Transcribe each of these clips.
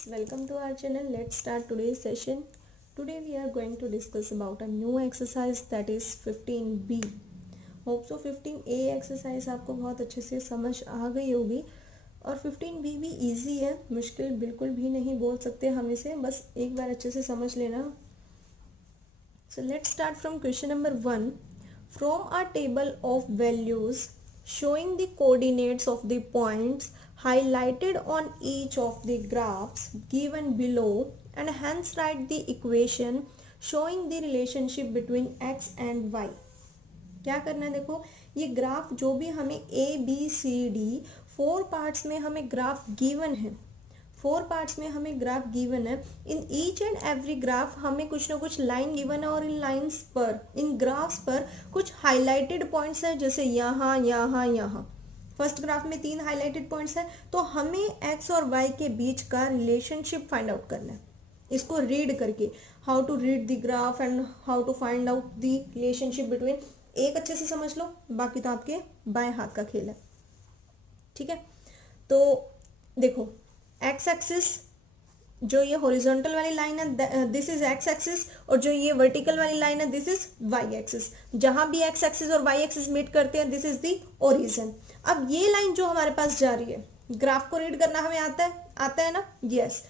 students, welcome to our channel. Let's start today's session. Today we are going to discuss about a new exercise, that is 15B. Hope so 15A exercise आपको बहुत अच्छे से समझ आ गई होगी और 15B भी easy है, मुश्किल बिल्कुल भी नहीं बोल सकते हम इसे, बस एक बार अच्छे से समझ लेना. So let's start from question number 1. From a table of values showing the coordinates of the points highlighted on each of the graphs given below, and hence write the equation showing the relationship between x and y. क्या करना है, देखो ये graph जो भी हमें A B C D 4 parts में हमें ग्राफ गिवन है, 4 पार्ट्स में हमें ग्राफ गिवन है. इन ईच एंड एवरी ग्राफ हमें कुछ ना कुछ लाइन गिवन है और इन लाइंस पर, इन ग्राफ्स पर कुछ हाईलाइटेड पॉइंट्स है, जैसे यहाँ यहाँ यहाँ. फर्स्ट ग्राफ में 3 हाईलाइटेड पॉइंट्स है, तो हमें एक्स और वाई के बीच का रिलेशनशिप फाइंड आउट करना है. इसको रीड करके, how to read the graph and how to find out the relationship between, एक अच्छे से समझ लो, बाकी तो आपके बाएं हाथ का खेल है. ठीक है, तो देखो एक्स एक्सिस जो ये हॉरिजॉन्टल वाली लाइन है, दिस इज एक्स एक्सिस, और जो ये वर्टिकल वाली लाइन है, दिस इज वाई एक्सिस. जहां भी एक्स एक्सिस और वाई एक्सिस मीट करते हैं, दिस इज द ओरिजिन. अब ये लाइन जो हमारे पास जा रही है, ग्राफ को रीड करना हमें आता है ना. यस,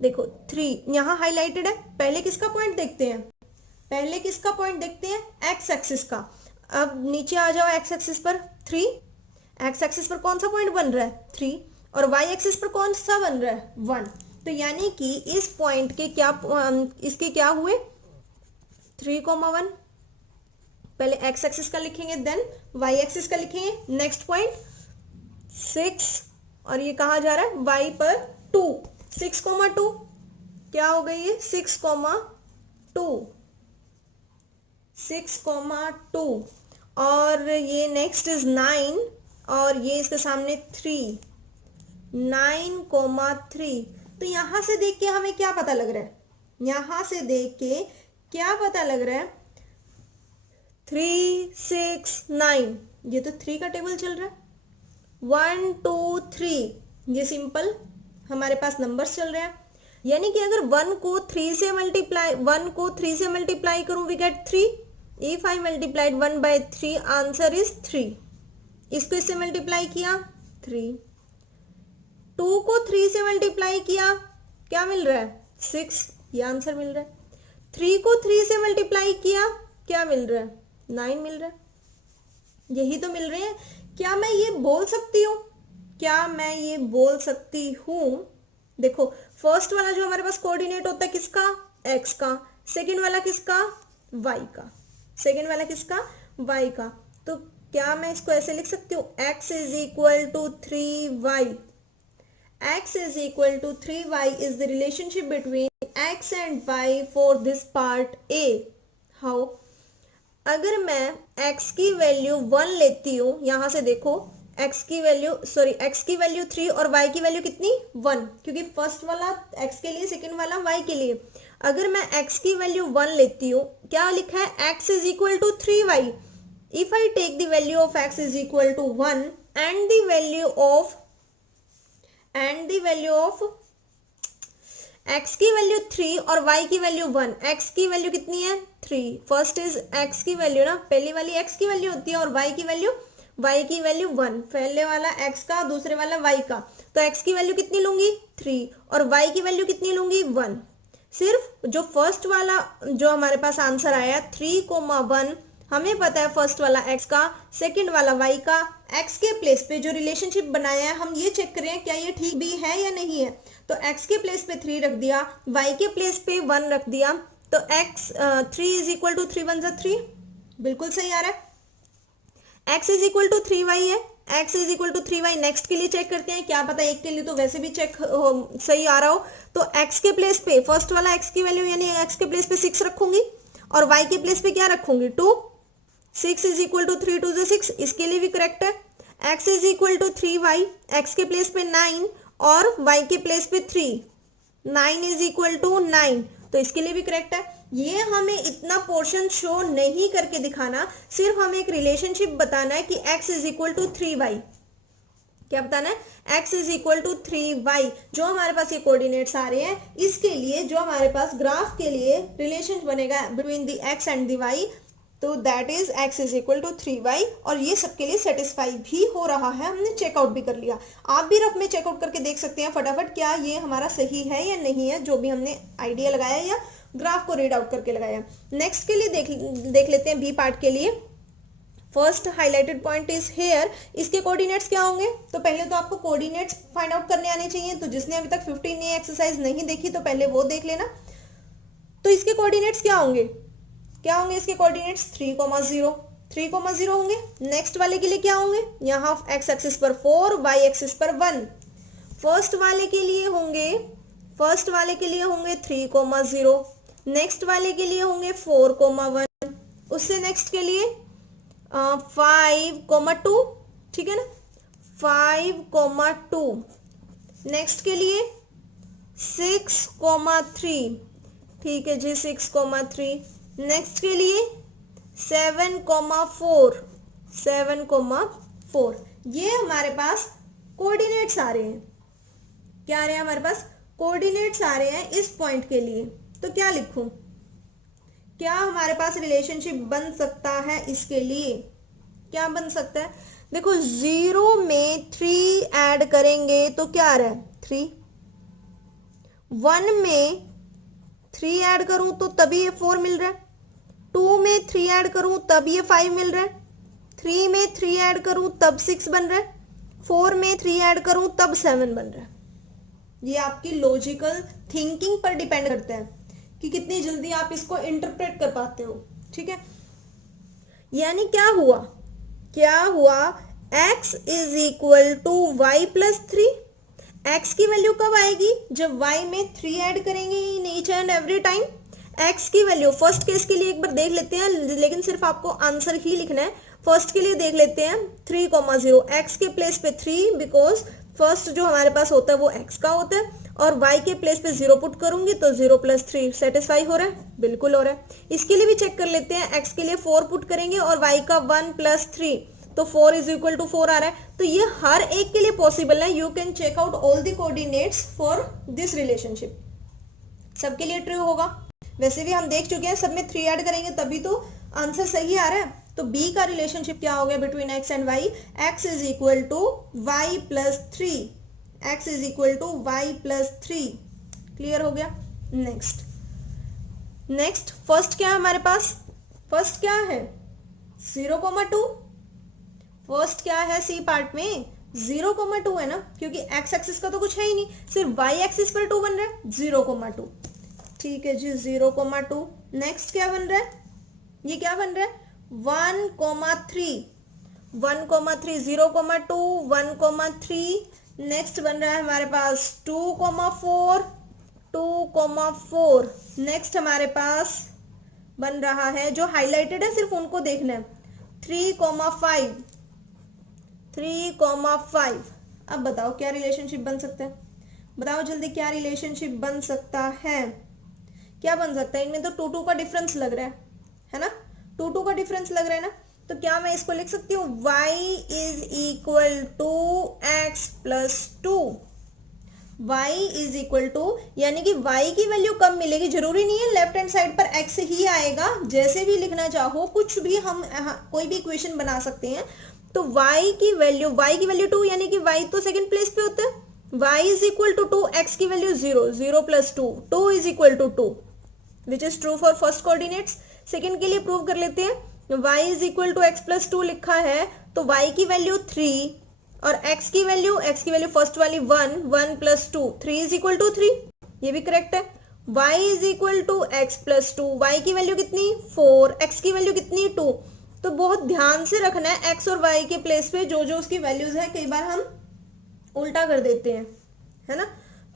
देखो 3 यहाँ हाईलाइटेड है. पहले किसका पॉइंट देखते हैं, पहले किसका पॉइंट देखते हैं, एक्स एक्सिस का. अब नीचे आ जाओ एक्स एक्सिस पर 3, एक्स एक्सिस पर कौन सा पॉइंट बन रहा है 3, और वाई एक्सिस पर कौन सा बन रहा है 1. तो यानी कि इस पॉइंट के क्या, इसके क्या हुए 3,1. पहले एक्स एक्सिस का लिखेंगे, देन वाई एक्सिस का लिखेंगे. नेक्स्ट पॉइंट 6, और ये कहा जा रहा है वाई पर 2, 6,2. क्या हो गई ये 6,2, 6,2. और ये नेक्स्ट इज 9, और ये इसके सामने 3, 9,3. तो यहां से देख के हमें क्या पता लग रहा है, यहां से देख के क्या पता लग रहा है 3, 6, 9. ये तो 3 का टेबल चल रहा है. 1, 2, 3, ये सिंपल हमारे पास नंबर्स चल रहे हैं. यानी कि अगर 1 को 3 से मल्टीप्लाई करूं, we get 3. If I multiplied 1 by 3, answer is 3. इसको इससे मल्टीप्लाई किया 3, 2 को 3 से मल्टीप्लाई किया, क्या मिल रहा है 6, ये आंसर मिल रहा है. 3 को 3 से मल्टीप्लाई किया, क्या मिल रहा है 9 मिल रहा है. यही तो मिल रहे हैं. क्या मैं ये बोल सकती हूँ, क्या मैं ये बोल सकती हूँ, देखो फर्स्ट वाला जो हमारे पास कोऑर्डिनेट होता है किसका, एक्स का. सेकेंड वाला किसका, वाई का. सेकेंड वाला किसका, वाई का. तो क्या मैं इसको ऐसे लिख सकती हूँ, x is equal to 3y. x is equal to 3y is the relationship between x and y for this part A. How? अगर मैं x की वैल्यू 1 लेती हूँ, यहां से देखो x की वैल्यू 3 और y की वैल्यू कितनी 1, क्योंकि फर्स्ट वाला x के लिए, सेकेंड वाला y के लिए. अगर मैं x की वैल्यू 1 लेती हूँ, क्या लिखा है x is equal to 3y. If I take the value of x is equal to 1 and the value of x की वैल्यू 3 और y की वैल्यू 1, x की वैल्यू कितनी है 3. फर्स्ट इज x की वैल्यू ना, पहली वाली x की वैल्यू होती है, और y की वैल्यू 1. पहले वाला x का, दूसरे वाला y का. तो x की वैल्यू कितनी लूंगी 3, और y की वैल्यू कितनी लूंगी 1. सिर्फ जो फर्स्ट वाला जो हमारे पास आंसर आया 3,1, हमें पता है फर्स्ट वाला x का, सेकंड वाला y का. x के प्लेस पे जो रिलेशनशिप बनाया है, हम ये चेक करें क्या ये ठीक भी है या नहीं है. तो x के प्लेस पे 3 रख दिया, y के प्लेस पे 1 रख दिया, तो x 3 इज इक्वल टू 3 1 3, बिल्कुल सही आ रहा है. x is equal to 3y है, x is equal to 3y. Next के लिए चेक करते हैं, क्या पता एक के लिए तो वैसे भी चेक सही आ रहा हो. तो x के प्लेस पे फर्स्ट वाला x की वैल्यू यानी x के प्लेस पे 6 रखूंगी, और y के प्लेस पे क्या रखूंगी 2. 6 इज इक्वल टू 3 2 6, इसके लिए भी करेक्ट है. x is equal to 3y, x के प्लेस पे 9 और y के प्लेस पे 3, 9 इज इक्वल टू 9, तो इसके लिए भी करेक्ट है. ये हमें इतना पोर्शन शो नहीं करके दिखाना, सिर्फ हमें एक रिलेशनशिप बताना है कि x is equal to 3y. क्या बताना है, x is equal to 3y। जो हमारे पास ये कोऑर्डिनेट्स आ रहे हैं, इसके लिए जो हमारे पास ग्राफ के लिए रिलेशन बनेगा between the x and the y, तो that is x is equal to 3y। और ये सबके लिए सेटिस्फाई भी हो रहा है, हमने चेकआउट भी कर लिया। आप भी रफ में चेकआउट करके देख सकते हैं फटाफट क्या ये हमारा सही है या नहीं है, जो भी हमने आइडिया लगाया या ग्राफ को रीड आउट करके लगाया। नेक्स्ट के लिए देख लेते हैं बी पार्ट के लिए। First highlighted point is here. इसके कोऑर्डिनेट्स क्या होंगे, तो पहले तो आपको कोऑर्डिनेट्स फाइंड आउट करने आने चाहिए। तो जिसने अभी तक 15A एक्सरसाइज नहीं देखी तो पहले वो देख लेना। तो इसके कोऑर्डिनेट्स क्या होंगे, इसके कोऑर्डिनेट्स 3,0 3,0 होंगे। नेक्स्ट वाले के लिए क्या होंगे, यहाँ x एक्सिस पर 4, y एक्सिस पर 1। फर्स्ट वाले के लिए होंगे 3,0। नेक्स्ट वाले के लिए होंगे 4,1। उससे नेक्स्ट के लिए 5,2, ठीक है ना, 5,2। नेक्स्ट के लिए 6,3, ठीक है जी, 6,3। नेक्स्ट के लिए 7,4। ये हमारे पास कोऑर्डिनेट्स आ रहे हैं। क्या आ रहे हैं हमारे पास, कोऑर्डिनेट्स आ रहे हैं इस पॉइंट के लिए। तो क्या लिखूं, क्या हमारे पास रिलेशनशिप बन सकता है इसके लिए, क्या बन सकता है। देखो 0 में 3 ऐड करेंगे तो क्या आ रहा है 3, 1 में 3 ऐड करूं तो तभी ये 4 मिल रहा है, 2 में 3 ऐड करूं तब ये 5 मिल रहा है, 3 में 3 ऐड करूं तब 6 बन रहा है, 4 में 3 ऐड करूं तब 7 बन रहा है। ये आपकी लॉजिकल थिंकिंग पर डिपेंड करता है कि कितनी जल्दी आप इसको इंटरप्रेट कर पाते हो, ठीक है। यानी क्या हुआ x is equal to Y plus 3। x की वैल्यू कब आएगी, जब y में 3 ऐड करेंगे in each and every time. x की वैल्यू फर्स्ट केस के लिए एक बार देख लेते हैं, लेकिन सिर्फ आपको आंसर ही लिखना है। फर्स्ट के लिए देख लेते हैं 3,0, x के प्लेस पे 3, बिकॉज फर्स्ट जो हमारे पास होता है वो x का होता है, और y के प्लेस पे 0 पुट करूंगी तो 0 + 3 सेटिस्फाई हो रहा है, बिल्कुल हो रहा है। इसके लिए भी चेक कर लेते हैं, x के लिए 4 पुट करेंगे और y का 1 + 3 तो 4 इज इक्वल टू 4 आ रहा है। तो ये हर एक के लिए पॉसिबल है। You can check out all the coordinates for this relationship, सबके लिए ट्रू होगा। वैसे भी हम देख चुके हैं सब में 3 ऐड करेंगे तभी तो आंसर सही आ रहा है। तो बी का रिलेशनशिप क्या हो गया between x and y, x is equal to Y plus 3, x is equal to Y plus 3। Clear हो गया। नेक्स्ट फर्स्ट क्या है हमारे पास, फर्स्ट क्या है 0,2। फर्स्ट क्या है सी पार्ट में 0,2 है ना, क्योंकि x एक्सिस का तो कुछ है ही नहीं, सिर्फ y एक्सिस पर 2 बन रहा है 0,2। ठीक है जी 0,2। नेक्स्ट क्या बन रहा है, ये क्या बन रहा है 1,3, 0,2 1,3। नेक्स्ट बन रहा है हमारे पास 2,4। नेक्स्ट हमारे पास बन रहा है, जो हाईलाइटेड है सिर्फ उनको देखना है, 3,5। अब बताओ क्या रिलेशनशिप बन सकता है, बताओ जल्दी क्या रिलेशनशिप बन सकता है, क्या बन सकता है। इनमें तो 2 का डिफरेंस लग रहा है ना, 2 का डिफरेंस लग रहा है ना। तो क्या मैं इसको लिख सकती हूँ y is equal to x plus 2। y is equal to, यानी कि y की वैल्यू कब मिलेगी, जरूरी नहीं है लेफ्ट हैंड साइड पर x ही आएगा, जैसे भी लिखना चाहो कुछ भी हम कोई भी इक्वेशन बना सकते हैं। तो y की वैल्यू 2, यानी कि y तो सेकंड प्लेस पे होता है, y is equal to 2, x की value 0 + 2 is equal to 2, which is true for first coordinates. Second के लिए प्रूव कर लेते हैं, y is equal to x plus 2 लिखा है तो y की वैल्यू 3 और x की वैल्यू फर्स्ट वाली 1 + 2 3 इज इक्वल टू 3, ये भी करेक्ट है। y is equal to x plus 2, y की वैल्यू कितनी 4, x की वैल्यू कितनी 2। तो बहुत ध्यान से रखना है x और y के प्लेस पे जो उसकी वैल्यूज है, कई बार हम उल्टा कर देते हैं, है ना।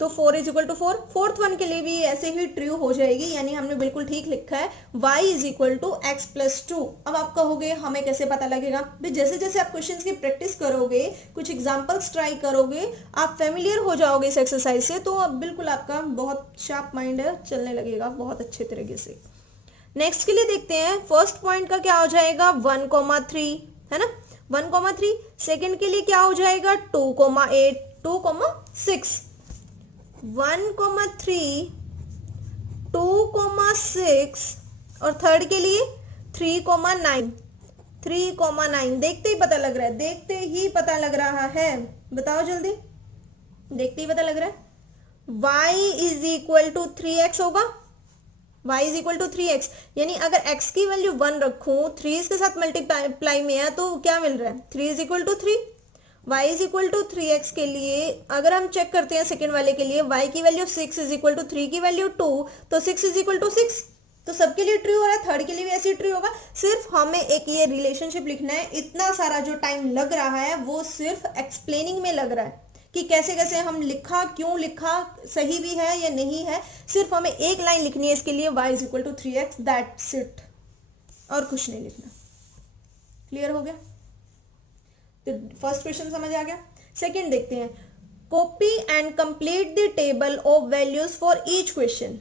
तो 4 is equal to 4, fourth one के लिए भी ऐसे ही ट्रू हो जाएगी, यानी हमने बिल्कुल ठीक लिखा है y is equal to x plus 2। अब आप कहोगे हमें कैसे पता लगेगा, भी जैसे जैसे आप क्वेश्चंस की प्रैक्टिस करोगे, कुछ एग्जांपल्स ट्राई करोगे, आप फेमिलियर हो जाओगे इस एक्सरसाइज से, तो अब बिल्कुल आपका बहुत शार्प माइंड चलने लगेगा बहुत अच्छे तरीके से। नेक्स्ट के लिए देखते हैं, फर्स्ट पॉइंट का क्या हो जाएगा 1,3, है ना। 1,3। सेकंड के लिए क्या हो जाएगा 2,8, 2,6। 1,3, 2,6 और थर्ड के लिए 3,9, 3,9। देखते ही पता लग रहा है, देखते ही पता लग रहा है, बताओ जल्दी, देखते ही पता लग रहा है। y is equal to 3x होगा, y is equal to 3x, यानी अगर x की वैल्यू 1 रखूं, 3 इसके साथ मल्टीप्लाई में है तो क्या मिल रहा है 3 is equal to 3। y is equal to 3x के लिए अगर हम चेक करते हैं सेकेंड वाले के लिए, y की वैल्यू 6 इज इक्वल टू 3 की वैल्यू 2, तो 6 इज इक्वल टू 6, तो सबके लिए ट्रू हो रहा है, थर्ड के लिए भी ऐसे ही ट्रू होगा। सिर्फ हमें एक ये रिलेशनशिप लिखना है, इतना सारा जो टाइम लग रहा है वो सिर्फ एक्सप्लेनिंग में लग रहा है कि कैसे कैसे हम लिखा, क्यों लिखा, सही भी है या नहीं है। सिर्फ हमें एक लाइन लिखनी है इसके लिए, y is equal to 3x, that's it, और कुछ नहीं लिखना। क्लियर हो गया? तो फर्स्ट क्वेश्चन समझ आ गया। सेकंड देखते हैं, copy and complete the table of values for each question.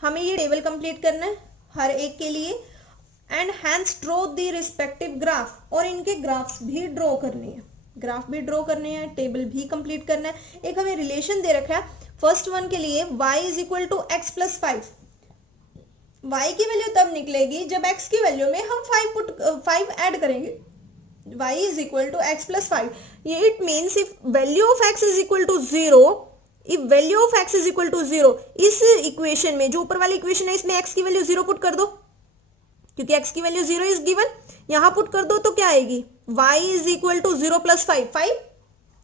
हमें ये टेबल कंप्लीट करना है हर एक के लिए, and hence draw the respective graph, और इनके ग्राफ्स भी ड्रॉ करने हैं, ग्राफ भी ड्रॉ करने हैं, टेबल भी कंप्लीट करना है। एक हमें रिलेशन दे रखा है फर्स्ट वन के लिए, y is equal to x plus 5। y की वैल्यू तब निकलेगी जब x की वैल्यू में हम 5 ऐड करेंगे, y is equal to x plus 5. It means if value of x is equal to 0, if value of x is equal to 0, इस equation में जो ऊपर वाली इक्वेशन है इसमें x की वैल्यू 0 पुट कर दो, क्योंकि x की वैल्यू 0 इज गिवन, यहां पुट कर दो तो क्या आएगी y is equal to 0 plus 5, 5,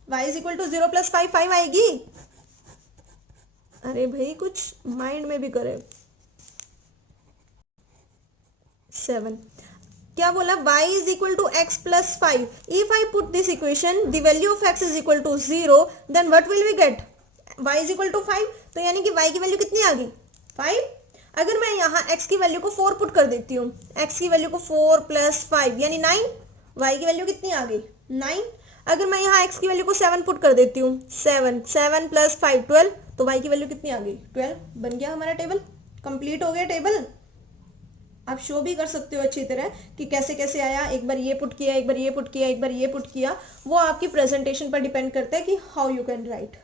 y is equal to 0 plus 5, 5 आएगी। अरे भाई कुछ माइंड में भी करे। 7 क्या बोला, y is equal to x plus 5. If I put this equation, the value of x is equal to 0, then what will we get? y is equal to 5. तो यानी कि y की वैल्यू कितनी आ गई 5। अगर मैं यहाँ x की वैल्यू को 4 पुट कर देती हूँ, x की वैल्यू को 4 प्लस 5 यानी 9, y की वैल्यू कितनी आ गई 9। अगर मैं यहाँ x की वैल्यू को 7 पुट कर देती हूँ, 7 प्लस 5 12, तो y की वैल्यू कितनी आ गई 12। बन गया हमारा टेबल, कंप्लीट हो गया टेबल। आप शो भी कर सकते हो अच्छी तरह कि कैसे कैसे आया, एक बार ये पुट किया, एक बार ये पुट किया, एक बार ये पुट किया, वो आपकी प्रेजेंटेशन पर डिपेंड करता है कि how you can write.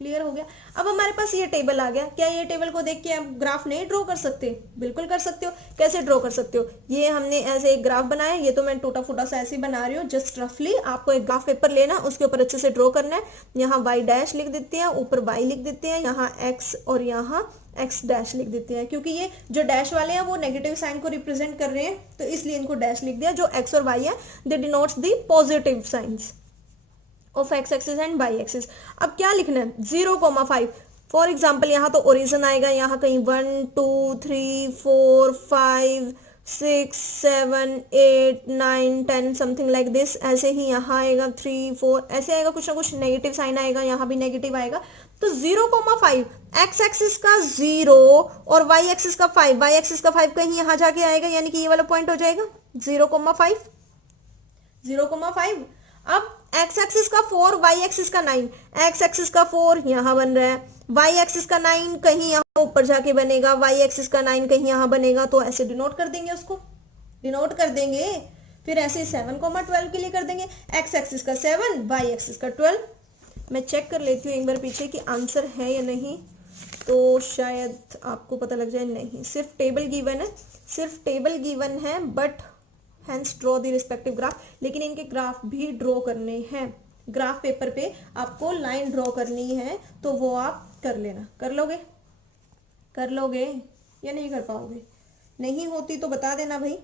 Clear हो गया? अब हमारे पास ये टेबल आ गया। क्या ये टेबल को देख के आप ग्राफ नहीं ड्रॉ कर सकते? बिल्कुल कर सकते हो। कैसे ड्रॉ कर सकते हो? ये हमने ऐसे एक ग्राफ बनाया, ये तो मैं टूटा फूटा सा ऐसे ही बना रही हूँ, जस्ट रफली। आपको एक ग्राफ पेपर लेना, उसके ऊपर अच्छे से ड्रॉ करना है। यहाँ y डैश लिख देते हैं, ऊपर y लिख देते हैं, यहाँ x और यहाँ x डैश लिख देते हैं, क्योंकि ये जो डैश वाले हैं वो नेगेटिव साइन को रिप्रेजेंट कर रहे हैं, तो इसलिए इनको डैश लिख दिया। जो x और y है they denotes the positive sides of x axis and y axis. अब क्या लिखना है 0,5। फॉर एग्जाम्पल यहाँ तो ओरिजिन आएगा, यहाँ कहीं 1 2 3 4 5 6 7 8 9 10 समथिंग लाइक दिस। ऐसे ही यहाँ आएगा 3 4, ऐसे आएगा, कुछ ना कुछ नेगेटिव साइन आएगा, यहाँ भी नेगेटिव आएगा। तो 0,5 x एक्सिस का 0 और y एक्सिस का 5, y एक्सिस का 5 कहीं यहाँ जाके आएगा, यानी कि ये वाला पॉइंट हो जाएगा 0,5, 0,5। अब x एक्सिस का 4, y एक्सिस का 9, x एक्सिस का 4 यहाँ बन रहा है, y एक्सिस का 9 कहीं यहाँ ऊपर जाके बनेगा, y एक्सिस का 9 कहीं यहाँ बनेगा, तो ऐसे डिनोट कर देंगे, उसको डिनोट कर देंगे। फिर ऐसे 7,12 के लिए कर देंगे, x एक्सिस का 7, y एक्सिस का 12। मैं चेक कर लेती हूँ एक बार पीछे कि आंसर है या नहीं, तो शायद आपको पता लग जाए। नहीं, सिर्फ टेबल गिवन है, सिर्फ टेबल गिवन है, but hence draw the respective graph. लेकिन इनके ग्राफ भी ड्रॉ करने हैं। ग्राफ पेपर पे आपको लाइन ड्रॉ करनी है, तो वो आप कर लेना। कर लोगे? कर लोगे या नहीं कर पाओगे? नहीं होती तो बता देना भाई,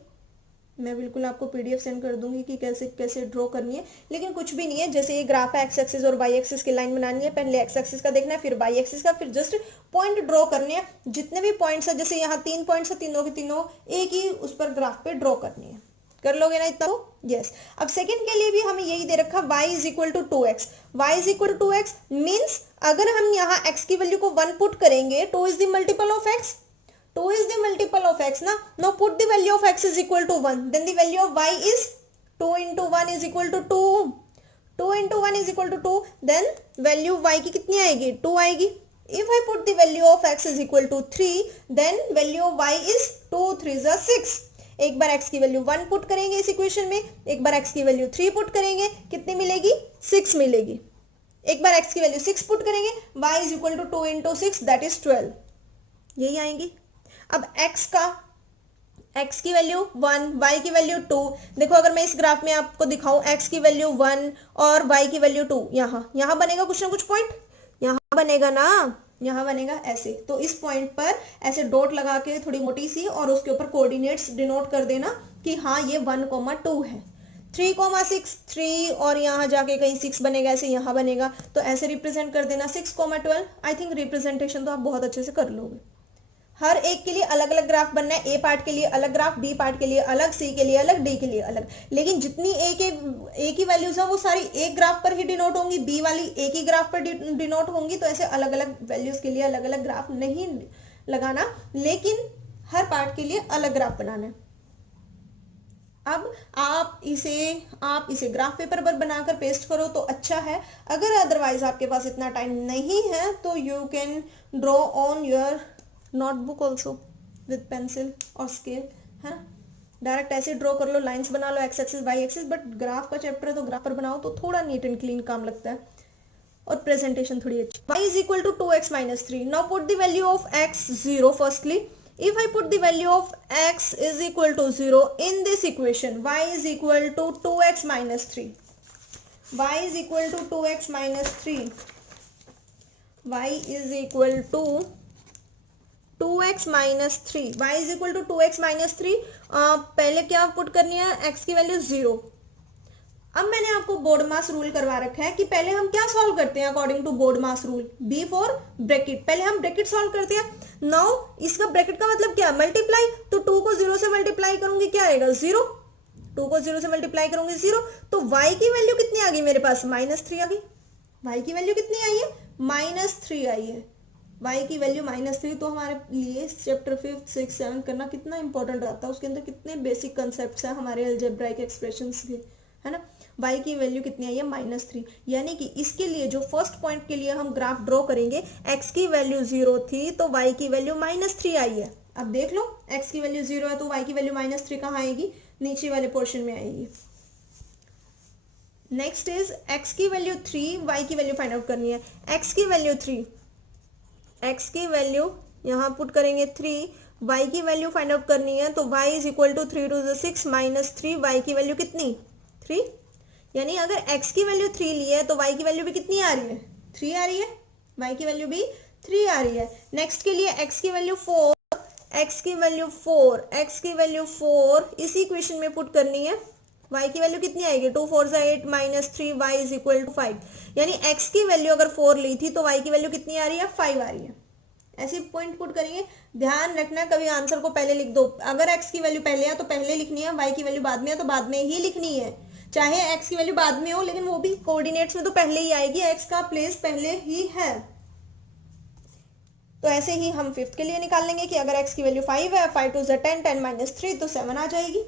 मैं बिल्कुल आपको पीडीएफ सेंड कर दूंगी कि कैसे कैसे ड्रॉ करनी है। लेकिन कुछ भी नहीं है, जैसे ये ग्राफ है, एक्स एक्सिस और वाई एक्सिस की लाइन बनानी है। पहले एक्स एक्सिस का देखना है, फिर वाई एक्सिस का, फिर जस्ट पॉइंट ड्रॉ करने हैं। जितने भी पॉइंट्स है, जैसे यहाँ 3 पॉइंट्स है, तीनों के तीनों एक ही उस पर ग्राफ पे ड्रॉ करनी है। कर लोगे ना इतना? तो यस। अब सेकंड के लिए भी हमें यही दे रखा, y is equal to 2x। y is equal to 2x means अगर हम यहाँ x की वैल्यू को 1 पुट करेंगे, 2 is the multiple of x, 2 is the multiple of x ना। Now put the value of x is equal to 1, then the value of y is 2 into 1 is equal to 2, 2 into 1 is equal to 2, then value y की कितनी आएगी 2 आएगी। If I put the value of x is equal to 3, then value of y is 2 3 is 6। एक बार x की value 1 put करेंगे इस equation में, एक बार x की वैल्यू 3 पुट करेंगे, कितनी मिलेगी 6 मिलेगी। एक बार x की वैल्यू 6 पुट करेंगे, y is equal to 2 into 6 that is 12, यही आएंगी। अब x की वैल्यू 1, y की वैल्यू 2। देखो अगर मैं इस ग्राफ में आपको दिखाऊं x की वैल्यू 1 और y की वैल्यू 2, यहाँ बनेगा कुछ ना कुछ पॉइंट, यहाँ बनेगा ना, यहाँ बनेगा ऐसे। तो इस पॉइंट पर ऐसे डॉट लगा के थोड़ी मोटी सी और उसके ऊपर कोऑर्डिनेट्स डिनोट कर देना कि हाँ ये 1,2 है। 3,6 3 और यहाँ जाके कहीं 6 बनेगा, ऐसे यहाँ बनेगा, तो ऐसे रिप्रेजेंट कर देना 6,12। आई थिंक रिप्रेजेंटेशन तो आप बहुत अच्छे से कर लोगे। हर एक के लिए अलग अलग ग्राफ बनना है, ए पार्ट के लिए अलग ग्राफ, बी पार्ट के लिए अलग, सी के लिए अलग, डी के लिए अलग। लेकिन जितनी ए की वैल्यूज है वो सारी एक ग्राफ पर ही डिनोट होंगी, बी वाली एक ही ग्राफ पर डिनोट होंगी। तो ऐसे अलग अलग वैल्यूज के लिए अलग अलग ग्राफ नहीं लगाना, लेकिन हर पार्ट के लिए अलग ग्राफ बनाना है। अब आप इसे ग्राफ पेपर पर बनाकर पेस्ट करो तो अच्छा है। अगर अदरवाइज आपके पास इतना टाइम नहीं है तो you can draw on your notebook also with pencil और स्केल, है ना। डायरेक्ट ऐसे ड्रॉ कर लो, लाइंस बना लो, X axis Y axis. But graph का चैप्टर है तो ग्राफ पर बनाओ तो थोड़ा नीट एंड क्लीन काम लगता है और प्रेजेंटेशन थोड़ी अच्छी। y is equal to 2x minus 3. Now put the value of x 0 firstly. If I put the value of x is equal to 0 in this equation, y is equal to 2x minus 3. y is equal to 2x minus 3. y is equal to 2x minus 3. y is equal to 2x minus 3. पहले क्या put करनी है, x की value 0। अब मैंने आपको board मास rule करवा रखा है कि पहले हम क्या सॉल्व करते हैं according to BODMAS rule, B for bracket. पहले हम ब्रैकेट सॉल्व करते हैं। नाउ इसका ब्रैकेट का मतलब क्या, मल्टीप्लाई। तो 2 को 0 से मल्टीप्लाई करूंगी, क्या आएगा 0। 2 को 0 से मल्टीप्लाई करूंगी 0। तो y की वैल्यू कितनी आ गई मेरे पास, -3 आ गई। y की वैल्यू कितनी आई है, -3 आई है। y की वैल्यू -3। तो हमारे लिए चैप्टर 5, 6, 7 करना कितना इंपॉर्टेंट रहता है, उसके अंदर कितने बेसिक कंसेप्ट है हमारे अलजेब्राइक एक्सप्रेशंस के, है ना। y की वैल्यू कितनी आई है, -3। यानी कि इसके लिए जो फर्स्ट पॉइंट के लिए हम ग्राफ ड्रॉ करेंगे, x की वैल्यू 0 थी तो y की वैल्यू -3 आई है। अब देख लो x की वैल्यू 0 है तो y की वैल्यू -3 कहाँ आएगी, नीचे वाले पोर्शन में आएगी। नेक्स्ट इज x की वैल्यू 3, y की वैल्यू फाइंड आउट करनी है। x की वैल्यू 3, x की वैल्यू यहाँ पुट करेंगे 3, y की वैल्यू फाइंड आउट करनी है। तो y is equal to 3 to the 6 -3, y की वैल्यू कितनी 3। यानी अगर x की वैल्यू 3 ली है तो y की वैल्यू भी कितनी आ रही है, 3 आ रही है। y की वैल्यू भी 3 आ रही है। नेक्स्ट के लिए x की वैल्यू 4, x की वैल्यू 4, x की वैल्यू 4 इसी इक्वेशन में पुट करनी है। y की वैल्यू कितनी आएगी, 2 4 8 -3, y इज इक्वल टू 5। यानी x की वैल्यू अगर 4 ली थी तो y की वैल्यू कितनी आ रही है, 5 आ रही है। ऐसे पॉइंट पुट करेंगे। ध्यान रखना कभी आंसर को पहले लिख दो। अगर x की वैल्यू पहले है तो पहले लिखनी है, y की वैल्यू बाद में है तो बाद में ही लिखनी है। चाहे x की वैल्यू बाद में हो लेकिन वो भी कोऑर्डिनेट्स में तो पहले ही आएगी, x का प्लेस पहले ही है। तो ऐसे ही हम फिफ्थ के लिए निकाल लेंगे कि अगर x की वैल्यू 5 है, 5 2 10 10 -3 तो 7 आ जाएगी।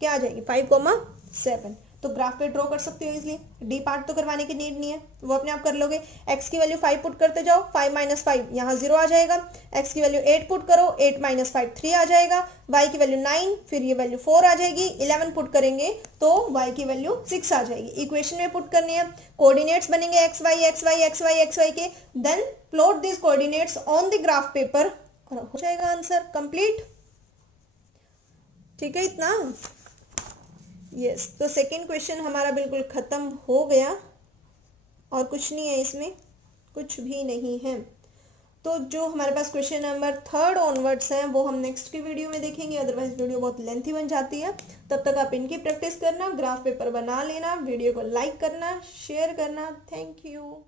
क्या आ जाएगी, 5,7। तो ग्राफ पे ड्रॉ कर सकते हो इजिली। डी पार्ट तो करवाने की नीड नहीं है, वो अपने आप कर लोगे। x की वैल्यू 5 पुट करते जाओ, 5 - 5 यहाँ 0 आ जाएगा। x की वैल्यू 8 पुट करो, 8 - 5 3 आ जाएगा। y की वैल्यू 9, फिर ये वैल्यू 4 आ जाएगी। 11 पुट करेंगे तो y की वैल्यू 6 आ जाएगी। इक्वेशन में पुट करनी है, कोऑर्डिनेट्स बनेंगे x y x y x y x y के। Then plot this coordinates on the graph paper और हो जाएगा आंसर कंप्लीट। ठीक है इतना। यस तो सेकेंड क्वेश्चन हमारा बिल्कुल ख़त्म हो गया और कुछ नहीं है, इसमें कुछ भी नहीं है। तो जो हमारे पास क्वेश्चन नंबर 3 ऑनवर्ड्स हैं वो हम नेक्स्ट की वीडियो में देखेंगे, अदरवाइज वीडियो बहुत लेंथी बन जाती है। तब तक आप इनकी प्रैक्टिस करना, ग्राफ पेपर बना लेना, वीडियो को लाइक करना, शेयर करना। Thank you.